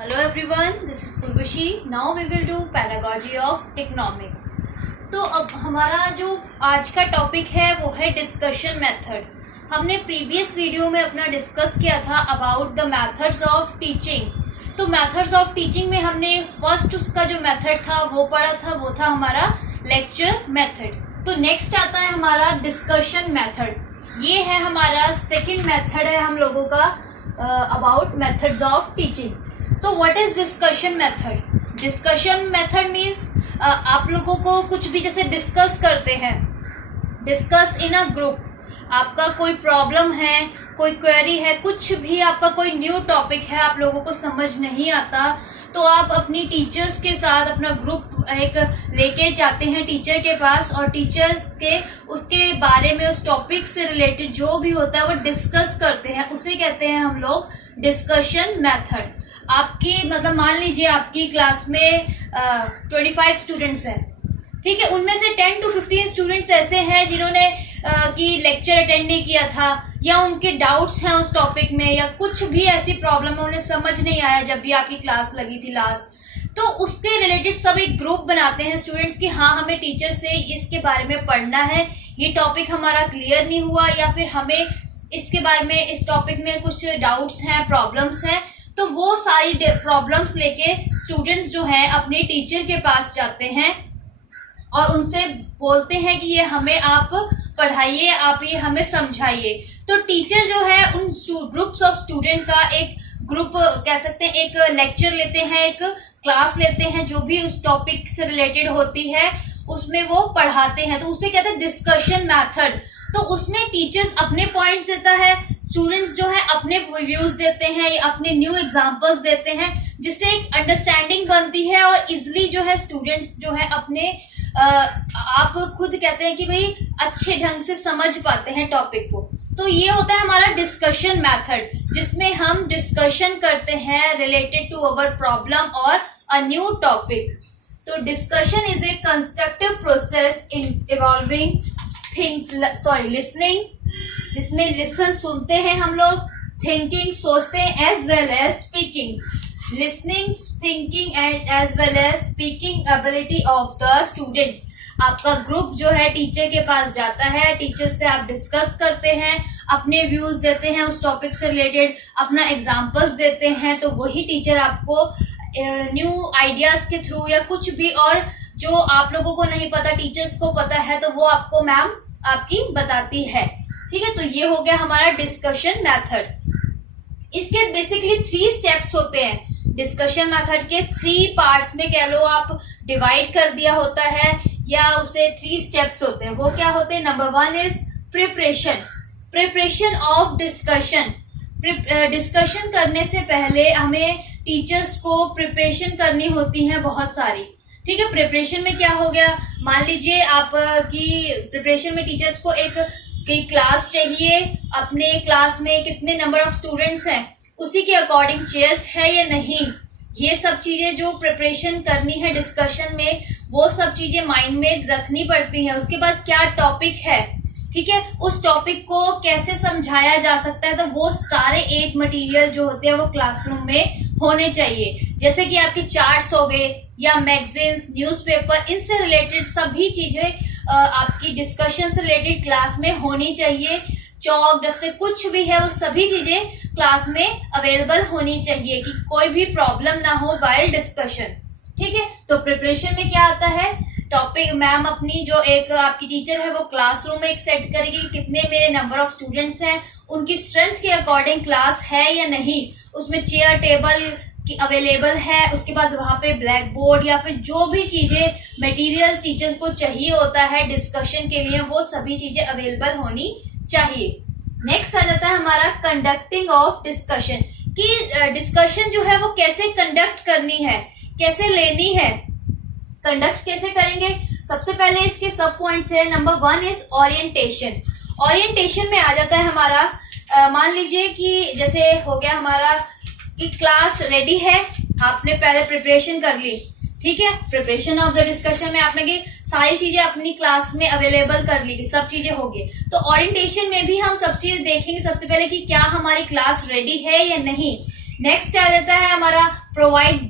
Hello everyone, this is Urvashi. Now we will do pedagogy of economics. तो अब हमारा जो आज का टॉपिक है वो है डिस्कशन मेथड. हमने प्रीवियस वीडियो में अपना डिस्कस किया था about the methods of teaching. तो मेथड्स ऑफ टीचिंग में हमने फर्स्ट उसका जो मेथड था वो पढ़ा था, वो था हमारा लेक्चर मेथड. तो नेक्स्ट आता है हमारा डिस्कशन मेथड. ये है हमारा सेकेंड मेथड है हम लोगों का अबाउट मेथड्स ऑफ टीचिंग. तो what is discussion method? Discussion method means आप लोगों को कुछ भी जैसे डिस्कस करते हैं, डिस्कस इन अ ग्रुप. आपका कोई प्रॉब्लम है, कोई क्वेरी है, कुछ भी आपका कोई न्यू टॉपिक है, आप लोगों को समझ नहीं आता, तो आप अपनी टीचर्स के साथ अपना ग्रुप एक लेके जाते हैं टीचर के पास और टीचर्स के उसके बारे में उस टॉपिक से रिलेटेड जो भी होता है वो डिस्कस करते हैं. उसे कहते हैं हम लोग डिस्कशन मेथड. आपकी मतलब मान लीजिए आपकी क्लास में 25 स्टूडेंट्स हैं, ठीक है. उनमें से 10 to 15 स्टूडेंट्स ऐसे हैं जिन्होंने कि लेक्चर अटेंड नहीं किया था, या उनके डाउट्स हैं उस टॉपिक में, या कुछ भी ऐसी प्रॉब्लम है उन्हें समझ नहीं आया जब भी आपकी क्लास लगी थी लास्ट. तो उसके रिलेटेड सब एक ग्रुप बनाते हैं स्टूडेंट्स की, हाँ हमें टीचर से इसके बारे में पढ़ना है, ये टॉपिक हमारा क्लियर नहीं हुआ, या फिर हमें इसके बारे में इस टॉपिक में कुछ डाउट्स हैं, प्रॉब्लम्स हैं. तो वो सारी प्रॉब्लम्स लेके स्टूडेंट्स जो हैं अपने टीचर के पास जाते हैं और उनसे बोलते हैं कि ये हमें आप पढ़ाइए, आप ये हमें समझाइए. तो टीचर जो है उन ग्रुप्स ऑफ स्टूडेंट का एक ग्रुप कह सकते हैं, एक लेक्चर लेते हैं, एक क्लास लेते हैं जो भी उस टॉपिक से रिलेटेड होती है, उसमें वो पढ़ाते हैं. तो उसे कहते हैं डिस्कशन मेथड. तो उसमें टीचर्स अपने पॉइंट्स देता है, स्टूडेंट्स जो है अपने व्यूज देते हैं या अपने न्यू एग्जांपल्स देते हैं, जिससे एक अंडरस्टैंडिंग बनती है और इजिली जो है स्टूडेंट्स जो है अपने आप खुद कहते हैं कि भाई अच्छे ढंग से समझ पाते हैं टॉपिक को. तो ये होता है हमारा डिस्कशन मेथड, जिसमें हम डिस्कशन करते हैं रिलेटेड टू अवर प्रॉब्लम और अ न्यू टॉपिक. तो discussion is a constructive process in involving listening, जिसमें लिसन सुनते हैं हम लोग, थिंकिंग सोचते हैं, as well as speaking. Listening, thinking as well as speaking ability of the student. आपका ग्रुप जो है टीचर के पास जाता है, टीचर से आप डिस्कस करते हैं, अपने व्यूज देते हैं उस टॉपिक से रिलेटेड, अपना एग्जांपल्स देते हैं. तो वही टीचर आपको न्यू आइडियाज के थ्रू या कुछ भी और जो आप लोगों को नहीं पता टीचर्स को पता है तो वो आपको मैम आपकी बताती है, ठीक है. तो ये हो गया हमारा डिस्कशन मेथड. इसके बेसिकली 3 स्टेप्स होते हैं. डिस्कशन मेथड के 3 पार्ट्स में कह लो आप डिवाइड कर दिया होता है, या उसे 3 स्टेप्स होते हैं. वो क्या होते हैं? Number 1 is preparation. Preparation of discussion. Discussion करने से पहले हमें टीचर्स को प्रिपरेशन करनी होती है बहुत सारी, ठीक है. प्रिपरेशन में क्या हो गया, मान लीजिए आप की प्रिपरेशन में टीचर्स को एक क्लास चाहिए, अपने क्लास में कितने नंबर ऑफ स्टूडेंट्स हैं उसी के अकॉर्डिंग चेयर्स है या नहीं, ये सब चीजें जो प्रिपरेशन करनी है डिस्कशन में, वो सब चीजें माइंड में रखनी पड़ती हैं. उसके बाद क्या टॉपिक है, ठीक है, उस टॉपिक को कैसे समझाया जा सकता है, तो वो सारे 8 मटेरियल जो होते हैं वो क्लासरूम में होने चाहिए. जैसे कि आपकी चार्ट्स हो गए या मैगजीन्स, न्यूज़पेपर, इनसे रिलेटेड सभी चीजें आपकी डिस्कशन से रिलेटेड क्लास में होनी चाहिए. चौक, डस्टर, कुछ भी है वो सभी चीजें क्लास में अवेलेबल होनी चाहिए कि कोई भी प्रॉब्लम ना हो वाइल डिस्कशन, ठीक है. तो प्रिपरेशन में क्या आता है, टॉपिक मैम अपनी जो एक आपकी टीचर है वो क्लासरूम में एक सेट करेगी कितने मेरे नंबर ऑफ स्टूडेंट्स हैं, उनकी स्ट्रेंथ के अकॉर्डिंग क्लास है या नहीं, उसमें चेयर टेबल की अवेलेबल है, उसके बाद वहां पे ब्लैक बोर्ड या फिर जो भी चीजें मटेरियल टीचर्स को चाहिए होता है डिस्कशन के लिए, वो सभी चीजें अवेलेबल होनी चाहिए. नेक्स्ट आ जाता है हमारा कंडक्टिंग ऑफ डिस्कशन, कि डिस्कशन जो है वो कैसे कंडक्ट करनी है, कैसे लेनी है, कंडक्ट कैसे करेंगे. सबसे पहले इसके सब पॉइंट्स है. Number 1 is orientation. ओरिएंटेशन में आ जाता है हमारा मान लीजिए कि जैसे हो गया हमारा कि क्लास रेडी है, आपने पहले प्रिपरेशन कर ली, ठीक है. प्रिपरेशन ऑफ द डिस्कशन में आपने की सारी चीजें अपनी क्लास में अवेलेबल कर ली, सब चीजें होगी. तो ओरिएंटेशन में भी हम सब चीजें देखेंगे सबसे पहले कि क्या हमारी क्लास रेडी है या नहीं. नेक्स्ट आ जाता है हमारा प्रोवाइड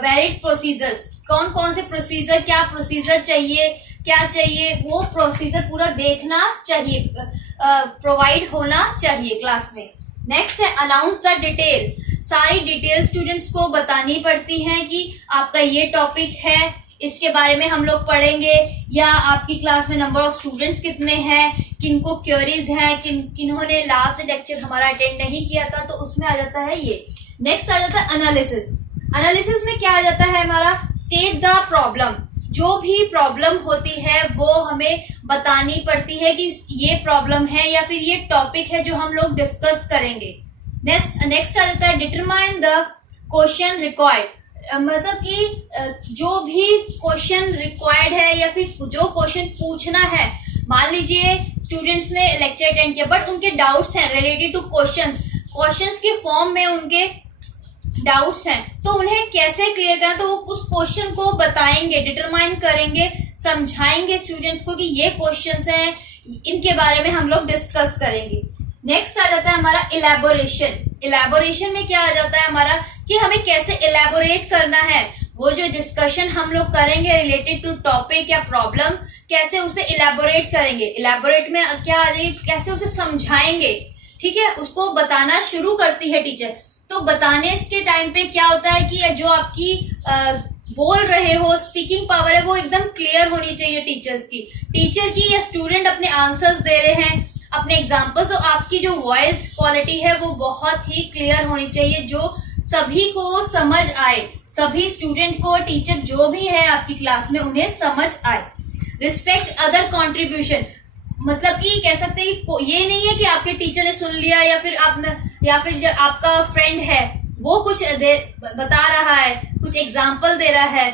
वैलिड प्रोसीजर्स। कौन कौन से प्रोसीजर, क्या प्रोसीजर चाहिए, क्या चाहिए, वो प्रोसीजर पूरा देखना चाहिए, प्रोवाइड होना चाहिए क्लास में। नेक्स्ट है अनाउंस द डिटेल। सारी डिटेल स्टूडेंट्स को बतानी पड़ती हैं कि आपका ये टॉपिक है, इसके बारे में हम लोग पढ़ेंगे, या आपकी क्लास में नंबर ऑफ स्टूडेंट्स कितने हैं, किनको क्वेरीज हैं, किन्होंने लास्ट लेक्चर हमारा अटेंड नहीं किया था, तो उसमें आ जाता है ये। नेक्स्ट आ जाता है एनालिसिस। एनालिसिस में क्या आ जाता है हमारा, स्टेट द प्रॉब्लम। जो भी प्रॉब्लम होती है वो हमें बतानी पड़ती है कि ये प्रॉब्लम है या फिर ये टॉपिक है जो हम लोग डिस्कस करेंगे। नेक्स्ट आ जाता है डिटरमाइन द क्वेश्चन रिक्वायर्ड। मतलब कि जो भी क्वेश्चन रिक्वायर्ड है या फिर जो क्वेश्चन पूछना है, मान लीजिए स्टूडेंट्स ने लेक्चर अटेंड किया बट उनके डाउट्स हैं रिलेटेड टू क्वेश्चंस के फॉर्म में उनके डाउट्स हैं, तो उन्हें कैसे क्लियर करना, तो वो उस क्वेश्चन को बताएंगे, डिटरमाइन करेंगे, समझाएंगे स्टूडेंट्स को कि ये क्वेश्चंस हैं, इनके बारे में हम लोग डिस्कस करेंगे। नेक्स्ट आ जाता है हमारा इलेबोरेशन। इलेबोरेशन में क्या आ जाता है हमारा कि हमें कैसे इलेबोरेट करना है, वो जो डिस्कशन हम लोग करेंगे रिलेटेड टू टॉपिक या प्रॉब्लम, कैसे उसे इलेबोरेट करेंगे। इलेबोरेट में क्या आ जाएगी, कैसे उसे समझाएंगे, ठीक है, उसको बताना शुरू करती है टीचर। तो बताने के टाइम पे क्या होता है कि जो आपकी बोल रहे हो, स्पीकिंग पावर है, वो एकदम क्लियर होनी चाहिए टीचर्स की। टीचर की या स्टूडेंट अपने आंसर्स दे रहे हैं, अपने एग्जाम्पल्स, तो आपकी जो वॉइस क्वालिटी है वो बहुत ही क्लियर होनी चाहिए, जो सभी को समझ आए, सभी स्टूडेंट को, टीचर जो भी है आपकी क्लास में, उन्हें समझ आए। रिस्पेक्ट अदर कॉन्ट्रीब्यूशन, मतलब कि कह सकते हैं कि ये नहीं है कि आपके टीचर ने सुन लिया या फिर जो आपका फ्रेंड है वो कुछ बता रहा है, कुछ एग्जाम्पल दे रहा है,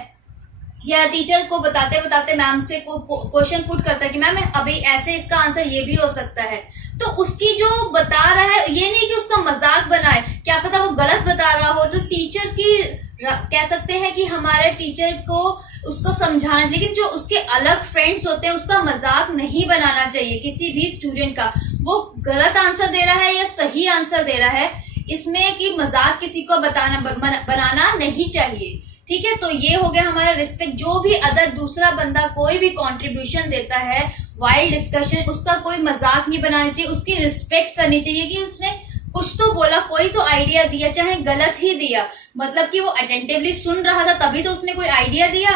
या टीचर को बताते बताते मैम से क्वेश्चन पुट करता है कि मैम अभी ऐसे इसका आंसर ये भी हो सकता है, तो उसकी जो बता रहा है ये नहीं कि उसका मजाक बनाए, क्या पता वो गलत बता रहा हो, तो टीचर की कह सकते हैं कि हमारे टीचर को उसको समझाना, लेकिन जो उसके अलग फ्रेंड्स होते हैं उसका मजाक नहीं बनाना चाहिए किसी भी स्टूडेंट का। वो गलत आंसर दे रहा है या सही आंसर दे रहा है, इसमें कि मजाक किसी को बनाना नहीं चाहिए, ठीक है। तो ये हो गया हमारा रिस्पेक्ट। जो भी अदर दूसरा बंदा कोई भी कंट्रीब्यूशन देता है वाइल डिस्कशन, उसका कोई मजाक नहीं बनाना चाहिए, उसकी रिस्पेक्ट करनी चाहिए कि उसने कुछ तो बोला, कोई तो आइडिया दिया, चाहे गलत ही दिया, मतलब कि वो अटेंटिवली सुन रहा था तभी तो उसने कोई आइडिया दिया,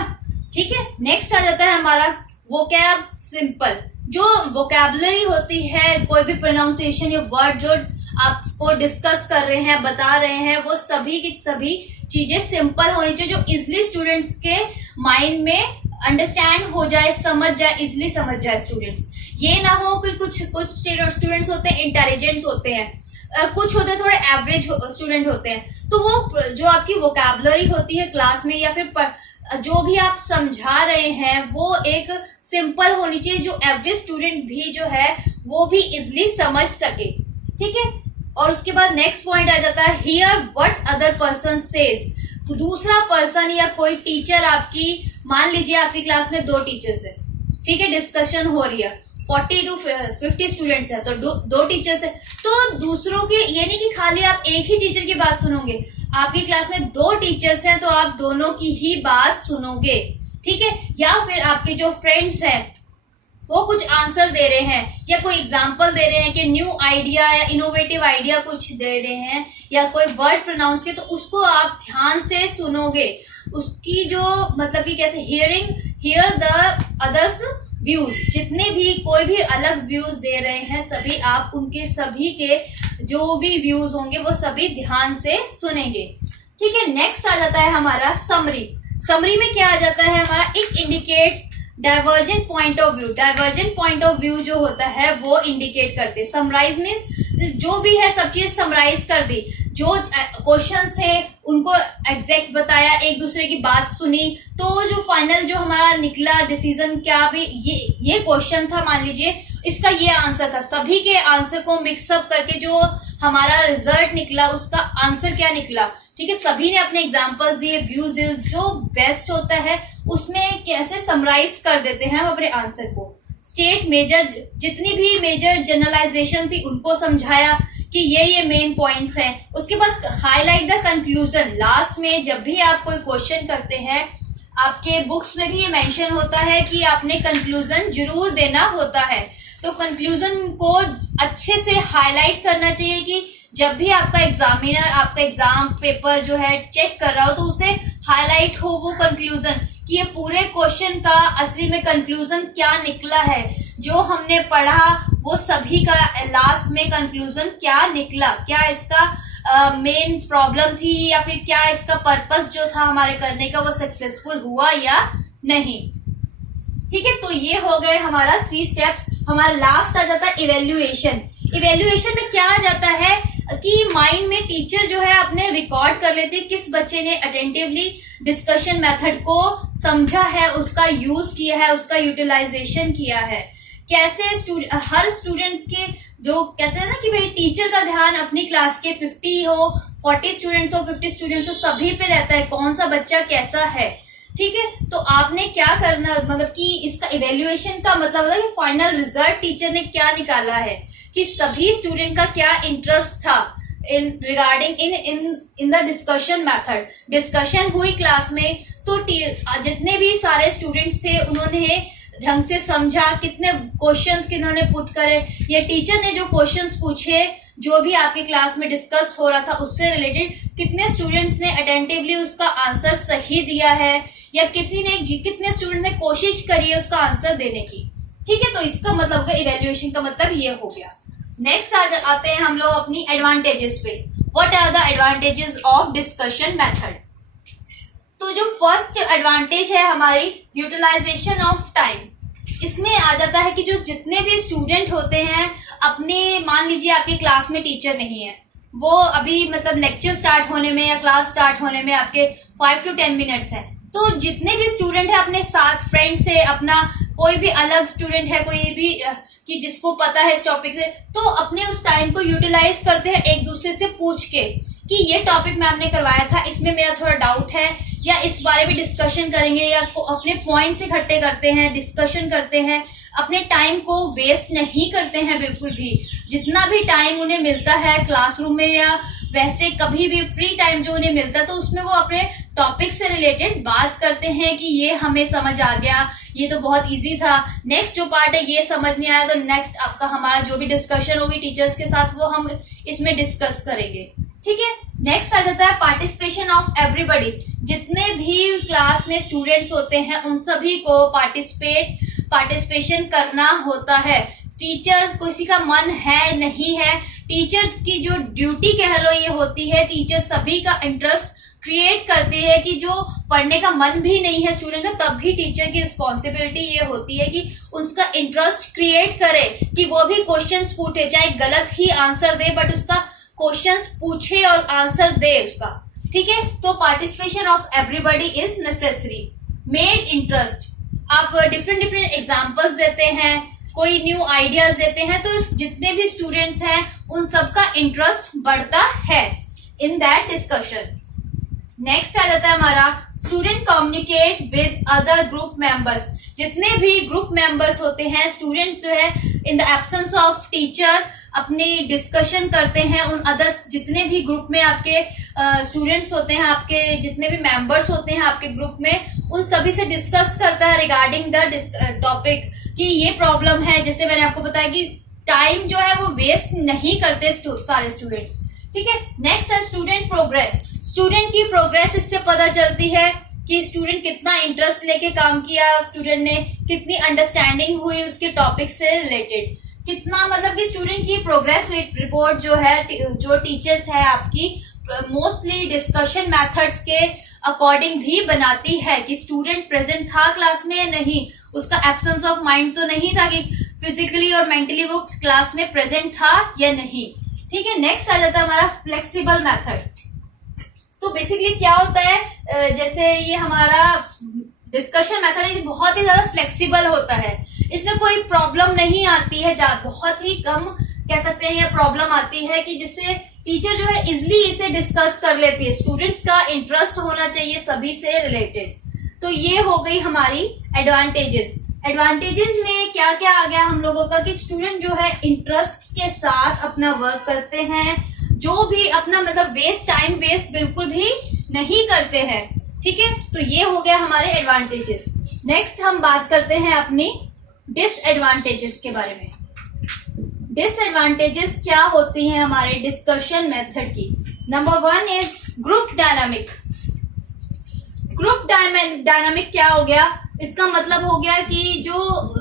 ठीक है। नेक्स्ट आ जाता है हमारा वोकैब सिंपल। जो वोकैबुलरी होती है, कोई भी प्रोनाउंसिएशन या वर्ड जो आपको डिस्कस कर रहे हैं, बता रहे हैं, वो सभी की सभी चीजें सिंपल होनी चाहिए, जो इजिली स्टूडेंट्स के माइंड में अंडरस्टैंड हो जाए, समझ जाए, इजिली समझ जाए स्टूडेंट्स। ये ना हो कि कुछ स्टूडेंट्स होते हैं इंटेलिजेंट होते हैं, कुछ होते हैं थोड़े एवरेज स्टूडेंट होते हैं, तो वो जो आपकी वोकैबुलरी होती है क्लास में या फिर जो भी आप समझा रहे हैं वो एक सिंपल होनी चाहिए, जो एवरेज स्टूडेंट भी जो है वो भी इजिली समझ सके, ठीक है। और उसके बाद नेक्स्ट पॉइंट आ जाता है here what other person says. दूसरा पर्सन या कोई टीचर आपकी, मान लीजिए आपकी क्लास में 2 टीचर्स है, ठीक है, डिस्कशन हो रही है, 40 to 50 स्टूडेंट्स है, तो दो टीचर्स है, तो दूसरों के ये नहीं कि खाली आप एक ही टीचर की बात सुनोगे, आपकी क्लास में 2 टीचर्स हैं तो आप दोनों की ही बात सुनोगे, ठीक है। या फिर आपके जो फ्रेंड्स हैं वो कुछ आंसर दे रहे हैं या कोई एग्जाम्पल दे रहे हैं कि न्यू आइडिया या इनोवेटिव आइडिया कुछ दे रहे हैं या कोई वर्ड प्रोनाउंस के, तो उसको आप ध्यान से सुनोगे, उसकी जो मतलब कि कैसे हियर द अदर्स व्यूज, जितने भी कोई भी अलग व्यूज दे रहे हैं सभी आप उनके सभी के जो भी व्यूज होंगे वो सभी ध्यान से सुनेंगे, ठीक है। नेक्स्ट आ जाता है हमारा समरी। समरी में क्या आ जाता है हमारा, it indicates divergent point of view. Divergent point of view जो होता है वो इंडिकेट करते। समराइज मीन्स जो भी है सब चीज समराइज कर दी, जो क्वेश्चंस थे उनको एग्जैक्ट बताया, एक दूसरे की बात सुनी, तो जो फाइनल जो हमारा निकला डिसीजन, क्या भी ये क्वेश्चन था, मान लीजिए इसका ये आंसर था, सभी के आंसर को मिक्सअप करके जो हमारा रिजल्ट निकला उसका आंसर क्या निकला, ठीक है। सभी ने अपने एग्जांपल्स दिए, व्यूज दिए, जो बेस्ट होता है उसमें कैसे समराइज कर देते हैं हम अपने आंसर को। स्टेट मेजर, जितनी भी मेजर जनरलाइजेशन थी उनको समझाया कि ये मेन पॉइंट्स हैं। उसके बाद हाईलाइट द कंक्लूजन। लास्ट में जब भी आप कोई क्वेश्चन करते हैं, आपके बुक्स में भी ये मेंशन होता है कि आपने कंक्लूजन जरूर देना होता है। तो कंक्लूजन को अच्छे से हाईलाइट करना चाहिए कि जब भी आपका एग्जामिनर आपका एग्जाम पेपर जो है चेक कर रहा हो, तो उसे हाईलाइट हो वो कंक्लूजन कि ये पूरे क्वेश्चन का असली में कंक्लूजन क्या निकला है, जो हमने पढ़ा वो सभी का लास्ट में कंक्लूजन क्या निकला, क्या इसका मेन प्रॉब्लम थी या फिर क्या इसका पर्पस जो था हमारे करने का वो सक्सेसफुल हुआ या नहीं। ठीक है, तो ये हो गए हमारा 3 स्टेप्स। हमारा लास्ट आ जाता है इवेल्युएशन। इवेल्युएशन में क्या आ जाता है कि माइंड में टीचर जो है अपने रिकॉर्ड कर लेते हैं किस बच्चे ने अटेंटिवली डिस्कशन मेथड को समझा है, उसका यूज किया है, उसका यूटिलाइजेशन किया है। कैसे हर स्टूडेंट के जो कहते हैं ना कि भाई टीचर का ध्यान अपनी क्लास के 50 हो, 40 स्टूडेंट्स हो, 50 स्टूडेंट्स हो, सभी पे रहता है कौन सा बच्चा कैसा है। ठीक है, तो आपने क्या करना, मतलब कि इसका इवेल्युएशन का मतलब होता है कि फाइनल रिजल्ट टीचर ने क्या निकाला है, कि सभी स्टूडेंट का क्या इंटरेस्ट था इन regarding in the discussion method. Discussion हुई क्लास में तो जितने भी सारे स्टूडेंट्स थे उन्होंने ढंग से समझा, कितने क्वेश्चंस किन्होंने पुट करे, या टीचर ने जो क्वेश्चंस पूछे जो भी आपके क्लास में डिस्कस हो रहा था उससे रिलेटेड कितने स्टूडेंट्स ने अटेंटिवली उसका आंसर सही दिया है, या कितने स्टूडेंट ने कोशिश करी है उसका आंसर देने की। ठीक है, तो इसका मतलब होगा इवेल्युएशन का मतलब ये हो गया। नेक्स्ट आते हैं हम लोग अपनी एडवांटेजेस पे। What are the advantages of discussion method. तो जो फर्स्ट एडवांटेज है हमारी यूटिलाइजेशन ऑफ टाइम, इसमें आ जाता है कि जो जितने भी स्टूडेंट होते हैं अपने, मान लीजिए आपकी क्लास में टीचर नहीं है, वो अभी मतलब लेक्चर स्टार्ट होने में या क्लास स्टार्ट होने में आपके 5 to 10 मिनट्स है, तो जितने भी स्टूडेंट है अपने साथ फ्रेंड से, अपना कोई भी अलग स्टूडेंट है कोई भी कि जिसको पता है इस टॉपिक से, तो अपने उस टाइम को यूटिलाइज करते हैं एक दूसरे से पूछ के कि ये टॉपिक मैम ने करवाया था, इसमें मेरा थोड़ा डाउट है, या इस बारे में डिस्कशन करेंगे, या अपने पॉइंट्स इकट्ठे करते हैं, डिस्कशन करते हैं, अपने टाइम को वेस्ट नहीं करते हैं बिल्कुल भी। जितना भी टाइम उन्हें मिलता है क्लासरूम में या वैसे कभी भी फ्री टाइम जो उन्हें मिलता है, तो उसमें वो अपने टॉपिक से रिलेटेड बात करते हैं कि ये हमें समझ आ गया, ये तो बहुत इजी था, नेक्स्ट जो पार्ट है ये समझ नहीं आया, तो नेक्स्ट आपका हमारा जो भी डिस्कशन होगी टीचर्स के साथ वो हम इसमें डिस्कस करेंगे। ठीक है, नेक्स्ट आ जाता है पार्टिसिपेशन ऑफ एवरीबॉडी। जितने भी क्लास में स्टूडेंट्स होते हैं उन सभी को पार्टिसिपेशन करना होता है। टीचर किसी का मन है नहीं है, टीचर की जो ड्यूटी कह लो ये होती है, टीचर सभी का इंटरेस्ट क्रिएट करती है कि जो पढ़ने का मन भी नहीं है स्टूडेंट का, तब भी टीचर की रिस्पॉन्सिबिलिटी ये होती है कि उसका इंटरेस्ट क्रिएट करे, कि वो भी क्वेश्चंस पूछे, चाहे गलत ही आंसर दे बट उसका क्वेश्चंस पूछे और आंसर दे उसका। ठीक है, तो participation of everybody is necessary. Made interest, आप डिफरेंट एग्जांपल्स देते हैं, कोई न्यू आइडियाज देते हैं, तो जितने भी स्टूडेंट्स हैं उन सबका इंटरेस्ट बढ़ता है इन दैट डिस्कशन। नेक्स्ट आ जाता है हमारा student communicate with other group members. जितने भी ग्रुप मेंबर्स होते हैं, स्टूडेंट्स जो है in the absence of teacher अपने डिस्कशन करते हैं उन अदर्स, जितने भी ग्रुप में आपके स्टूडेंट्स होते हैं, आपके जितने भी मेंबर्स होते हैं आपके ग्रुप में, उन सभी से डिस्कस करता है रिगार्डिंग द टॉपिक कि ये प्रॉब्लम है। जैसे मैंने आपको बताया कि टाइम जो है वो वेस्ट नहीं करते सारे स्टूडेंट्स। ठीक है, नेक्स्ट है स्टूडेंट प्रोग्रेस। स्टूडेंट की प्रोग्रेस इससे पता चलती है कि स्टूडेंट कितना इंटरेस्ट लेके काम किया, स्टूडेंट ने कितनी अंडरस्टैंडिंग हुई उसके टॉपिक से रिलेटेड, कितना मतलब कि स्टूडेंट की प्रोग्रेस रिपोर्ट जो है, जो टीचर्स है आपकी मोस्टली डिस्कशन मेथड्स के अकॉर्डिंग भी बनाती है कि स्टूडेंट प्रेजेंट था क्लास में या नहीं, उसका एब्सेंस ऑफ माइंड तो नहीं था कि फिजिकली और मेंटली वो क्लास में प्रेजेंट था या नहीं। ठीक है, नेक्स्ट आ जाता है हमारा फ्लेक्सिबल मेथड। तो बेसिकली क्या होता है, जैसे ये हमारा डिस्कशन मेथड है, बहुत ही ज्यादा फ्लेक्सिबल होता है, इसमें कोई प्रॉब्लम नहीं आती है, बहुत ही कम कह सकते हैं ये प्रॉब्लम आती है कि जिससे टीचर जो है इजिली इसे डिस्कस कर लेती है। स्टूडेंट्स का इंटरेस्ट होना चाहिए सभी से रिलेटेड। तो ये हो गई हमारी एडवांटेजेस। एडवांटेजेस में क्या क्या आ गया हम लोगों का कि स्टूडेंट जो है इंटरेस्ट के साथ अपना वर्क करते हैं, जो भी अपना मतलब टाइम वेस्ट बिल्कुल भी नहीं करते हैं। ठीक है, तो ये हो गया हमारे एडवांटेजेस। नेक्स्ट हम बात करते हैं अपनी डिसएडवांटेजेस के बारे में। डिसएडवांटेजेस क्या होती हैं हमारे डिस्कशन मेथड की। Number 1 is group dynamic. Group dynamic क्या हो गया, इसका मतलब हो गया कि जो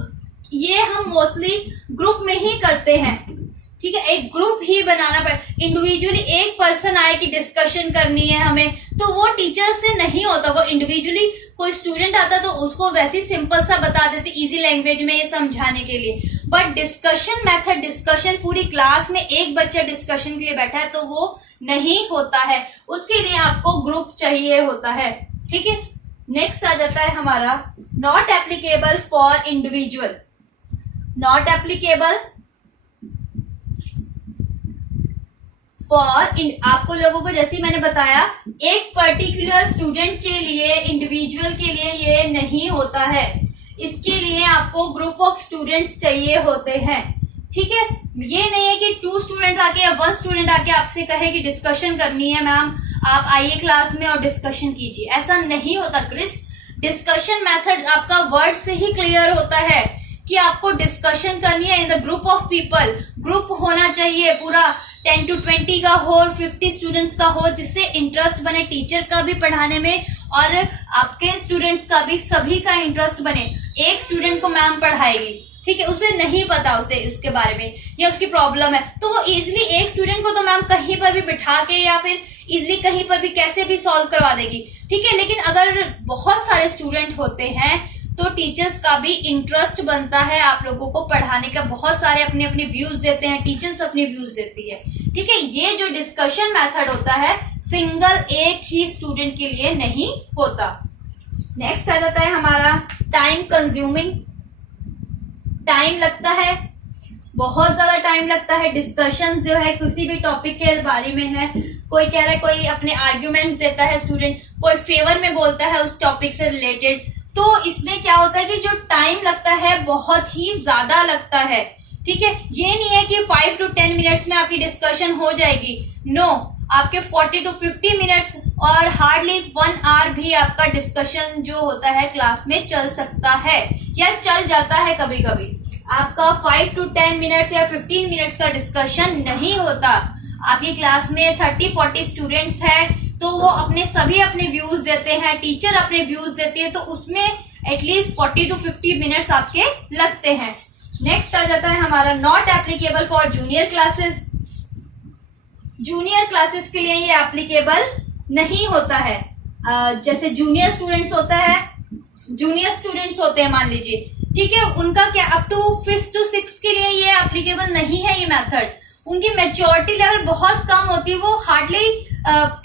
ये हम मोस्टली ग्रुप में ही करते हैं। ठीक है, एक ग्रुप ही बनाना पड़े। इंडिविजुअली एक पर्सन आए कि डिस्कशन करनी है हमें, तो वो टीचर से नहीं होता। वो इंडिविजुअली कोई स्टूडेंट आता तो उसको वैसे सिंपल सा बता देते इजी लैंग्वेज में ये समझाने के लिए। बट डिस्कशन मेथड, डिस्कशन पूरी क्लास में एक बच्चा डिस्कशन के लिए बैठा है तो वो नहीं होता है, उसके लिए आपको ग्रुप चाहिए होता है। ठीक है, नेक्स्ट आ जाता है हमारा not applicable for individual. Not applicable आपको लोगों को जैसे मैंने बताया एक पर्टिकुलर स्टूडेंट के लिए, इंडिविजुअल के लिए ये नहीं होता है। इसके लिए आपको ग्रुप ऑफ स्टूडेंट्स चाहिए होते हैं। ठीक है, ये नहीं है कि 2 स्टूडेंट आके या 1 स्टूडेंट आके आपसे कहे कि डिस्कशन करनी है मैम, आप आइए क्लास में और डिस्कशन कीजिए, ऐसा नहीं होता क्रिश। डिस्कशन मेथड आपका वर्ड से ही क्लियर होता है कि आपको डिस्कशन करनी है in the group of people. Group होना चाहिए पूरा 10 to 20 का हो, 50 स्टूडेंट्स का हो, जिससे इंटरेस्ट बने टीचर का भी पढ़ाने में और आपके स्टूडेंट्स का भी, सभी का इंटरेस्ट बने। एक स्टूडेंट को मैम पढ़ाएगी, ठीक है, उसे नहीं पता उसे उसके बारे में या उसकी प्रॉब्लम है, तो वो इजिली एक स्टूडेंट को तो मैम कहीं पर भी बिठा के या फिर इजिली कहीं पर भी कैसे भी सॉल्व करवा देगी। ठीक है, लेकिन अगर बहुत सारे स्टूडेंट होते हैं तो टीचर्स का भी इंटरेस्ट बनता है आप लोगों को पढ़ाने का। बहुत सारे अपने अपने व्यूज देते हैं, टीचर्स अपने व्यूज देती है। ठीक है, ये जो डिस्कशन मेथड होता है सिंगल एक ही स्टूडेंट के लिए नहीं होता। नेक्स्ट आ जाता है हमारा टाइम कंज्यूमिंग। टाइम लगता है, बहुत ज्यादा टाइम लगता है। डिस्कशन जो है किसी भी टॉपिक के बारे में है, कोई कह रहा है, कोई अपने आर्ग्यूमेंट्स देता है स्टूडेंट, कोई फेवर में बोलता है उस टॉपिक से रिलेटेड, तो इसमें क्या होता है कि जो टाइम लगता है बहुत ही ज्यादा लगता है। ठीक है, ये नहीं है कि 5 to 10 मिनट्स में आपकी डिस्कशन हो जाएगी। नो, आपके 40 to 50 मिनट्स और हार्डली 1 आवर भी आपका डिस्कशन जो होता है क्लास में चल सकता है या चल जाता है। कभी कभी आपका 5 to 10 मिनट्स या 15 मिनट्स का डिस्कशन नहीं होता। आपकी क्लास में 30-40 स्टूडेंट्स हैं तो वो सभी अपने व्यूज देते हैं, टीचर अपने व्यूज देती है, तो उसमें एटलीस्ट 40 to 50 मिनट्स आपके लगते हैं। नेक्स्ट आ जाता है हमारा not applicable for junior classes. Junior classes के लिए ये एप्लीकेबल नहीं होता है। जैसे जूनियर स्टूडेंट्स होते हैं मान लीजिए, ठीक है, उनका क्या up to 5th to 6th के लिए ये एप्लीकेबल नहीं है ये मेथड। उनकी मैच्योरिटी लेवल बहुत कम होती है, वो हार्डली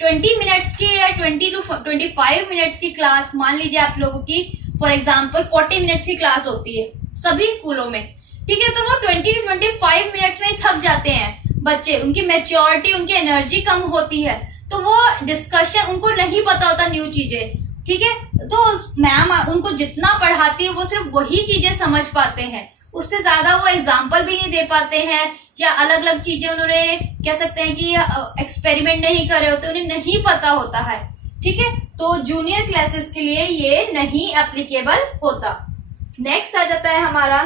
20 मिनट्स की या 20 to 25 मिनट्स की क्लास, मान लीजिए आप लोगों की फॉर एग्जांपल 40 मिनट्स की क्लास होती है सभी स्कूलों में। ठीक है, तो वो 20 to 25 मिनट्स में ही थक जाते हैं बच्चे। उनकी मैच्योरिटी, उनकी एनर्जी कम होती है, तो वो डिस्कशन, उनको नहीं पता होता न्यू चीजें। ठीक है, तो मैम उनको जितना पढ़ाती है वो सिर्फ वही चीजें समझ पाते हैं, उससे ज्यादा वो एग्जाम्पल भी नहीं दे पाते हैं, या अलग अलग चीजें उन्होंने कह सकते हैं कि एक्सपेरिमेंट नहीं करे होते, उन्हें नहीं पता होता है। ठीक है, तो जूनियर क्लासेस के लिए ये नहीं एप्लीकेबल होता। नेक्स्ट आ जाता है हमारा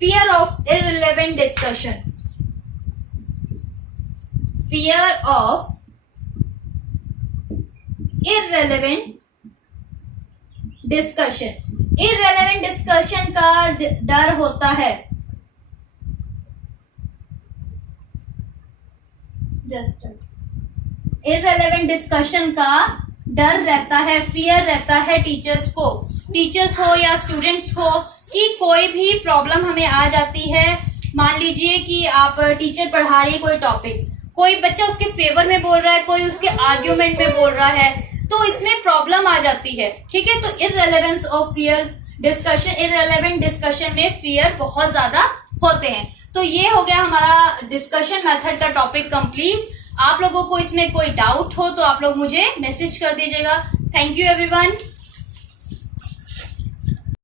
fear of irrelevant discussion. Fear of irrelevant discussion. Irrelevant discussion का डर होता है, इररिलेवेंट डिस्कशन का डर रहता है, फियर रहता है टीचर्स को, टीचर्स हो या स्टूडेंट्स हो, कि कोई भी प्रॉब्लम हमें आ जाती है। मान लीजिए कि आप टीचर पढ़ा रही है कोई टॉपिक, कोई बच्चा उसके फेवर में बोल रहा है, कोई उसके आर्ग्यूमेंट में बोल रहा है, तो इसमें प्रॉब्लम आ जाती है। ठीक है, तो इररिलेवेंस of fear discussion, irrelevant discussion में फियर बहुत ज्यादा होते हैं। तो ये हो गया हमारा डिस्कशन मेथड का टॉपिक कंप्लीट। आप लोगों को इसमें कोई डाउट हो तो आप लोग मुझे मैसेज कर दीजिएगा। Thank you everyone.